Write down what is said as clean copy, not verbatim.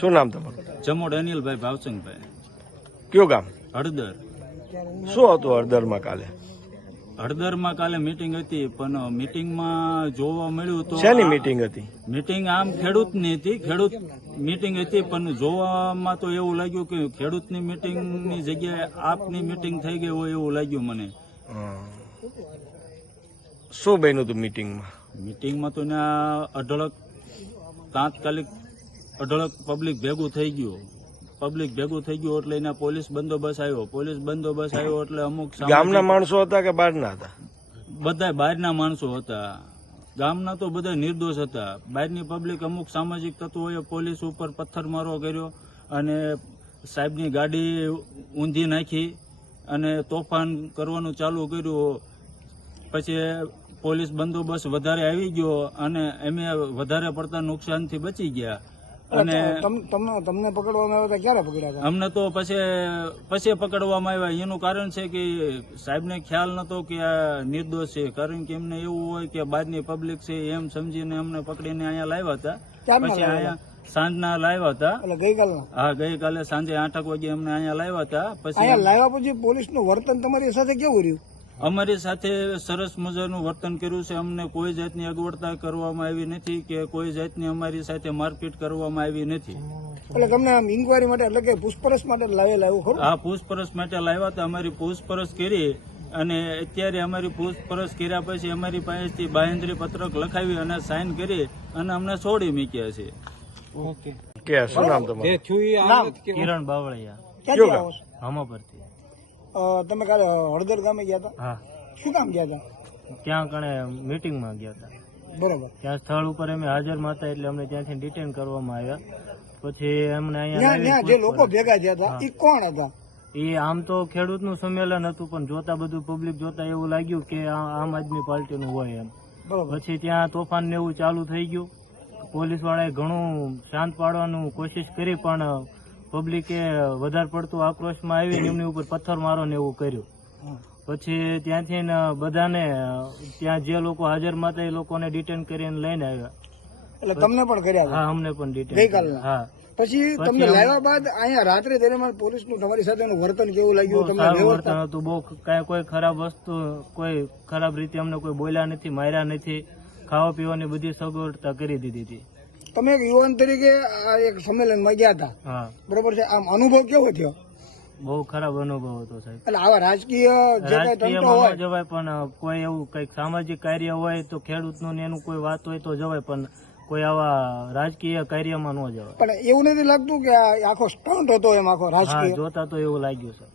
શું નામ તમારું? જમોડ અનિલભાઈ ભાવચંદભાઈ. કયું ગામ? હળદર. શું હતું હળદરમાં કાલે? હળદરમાં કાલે મીટિંગ હતી, પણ મીટિંગમાં જોવા મળ્યું તો શેની મીટિંગ હતી? મીટિંગ આમ ખેડૂતની હતી, ખેડૂત મીટિંગ હતી, પણ જોવામાં તો એવું લાગ્યું કે ખેડૂતની મીટિંગની જગ્યાએ આપની મીટિંગ થઈ ગઈ હોય એવું લાગ્યું મને. શું બન્યું હતું મીટિંગમાં? મીટિંગમાં તો ત્યાં અઢળક તાત્કાલિક અઢળક પબ્લિક ભેગું થઈ ગયું. પબ્લિક ભેગું થઈ ગયું એટલે એના પોલીસ બંદોબસ્ત આવ્યો. એટલે અમુક ગામના માણસો હતા કે બહારના હતા? બધા બહારના માણસો હતા. ગામના તો બધા નિર્દોષ હતા. બહારની પબ્લિક અમુક સામાજિક તત્વોએ પોલીસ ઉપર પથ્થરમારો કર્યો અને સાહેબની ગાડી ઊંધી નાખી અને તોફાન કરવાનું ચાલુ કર્યું. પછી પોલીસ બંદોબસ્ત વધારે આવી ગયો અને અમે વધારે પડતા નુકસાનથી બચી ગયા. અને તમને પકડવામાં આવ્યા ક્યારે પકડ્યા? અમને તો પછી પકડવામાં આવ્યા. એનું કારણ છે કે સાહેબને ખ્યાલ નતો કે આ નિર્દોષ છે, કારણ કે એમને એવું હોય કે બહારની પબ્લિક છે એમ સમજીને અમને પકડીને અહીંયા લાવ્યા હતા. પછી અહીંયા સાંજના લાવ્યા હતા. હા, ગઈકાલે સાંજે 8 વાગે અમને અહીંયા લાવ્યા હતા. પછી લાવ્યા પછી પોલીસનું વર્તન તમારી સાથે કેવું રહ્યું? અમારી સાથે સરસ મજાનું વર્તન કર્યું છે. અમને કોઈ જાતની અગવડતા કરવામાં આવી નથી કે કોઈ જાતની અમારી સાથે મારપીટ કરવામાં આવી નથી. એટલે તમને ઇન્કવાયરી માટે એટલે કે પૂછપરછ માટે લાવેલા એવું ખરું? હા, પૂછપરછ માટે લાવ્યા હતા. અમારી પૂછપરછ કરી અને અત્યારે અમારી પૂછપરછ કર્યા પછી અમારી પાસેથી બાહેંધરી પત્રક લખાવી અને સાઇન કરી અને અમને છોડી મૂક્યા છે. ઓકે. કે શું નામ તમારું? કિરણ બાવળિયા. ક્યાંથી આવો છો? હમાપરથી. તમે કાલે હળદર ગામે ગયા હતા? હા. શું કામ ગયા હતા? ત્યાં કણે મીટિંગમાં ગયા હતા. બરોબર. ત્યાં સ્થળ ઉપર અમે હાજરમાં હતા એટલે અમને ત્યાંથી ડિટેન કરવામાં આવ્યા. પછી એમને અહીંયા જે લોકો ભેગા થયા હતા એ કોણ હતા? એ આમ તો ખેડૂતનું સંમેલન હતું, પણ જોતા બધું પબ્લિક જોતા એવું લાગ્યું કે આમ આદમી પાર્ટીનું હોય એમ. પછી ત્યાં તોફાન ને એવું ચાલુ થઈ ગયું. પોલીસ વાળાએ ઘણું શાંત પાડવાનું કોશિશ કરી, પણ પબ્લિકે વધારે પડતું આક્રોશમાં આવીને એમની ઉપર પથ્થરમારો ને એવું કર્યું. પછી ત્યાંથી બધાને ત્યાં જે લોકો હાજરમાં હતા એ લોકોને ડિટેન કરીને લઈને આવ્યા. એટલે તમને પણ કર્યા? હા, અમને પણ ડિટેન. હા. પછી તમને લાવ્યા બાદ અહીંયા રાત્રે દરમિયાન પોલીસનું તમારી સાથેનું વર્તન કેવું લાગ્યું? તમને વર્તન હતું બહુ. કોઈ ખરાબ વસ્તુ, કોઈ ખરાબ રીતે અમને કોઈ બોલ્યા નથી, માર્યા નથી. ખાવા પીવાની બધી સગવડતા કરી દીધી હતી. તમે એક યુવાન તરીકે આ એક સંમેલનમાં ગયા હતા, હા બરોબર છે, આમ અનુભવ કેવો થયો? બહુ ખરાબ અનુભવ હતો સાહેબ. એટલે આવા રાજકીય જવાય, પણ કોઈ એવું કઈક સામાજિક કાર્ય હોય તો ખેડૂતનું એનું કોઈ વાત હોય તો જવાય, પણ કોઈ આવા રાજકીય કાર્યમાં ન જવાય. પણ એવું નથી લાગતું કે આખો સ્ટન્ટ હતો એમ આખો રાજકીય? જોતા તો એવું લાગ્યું સર.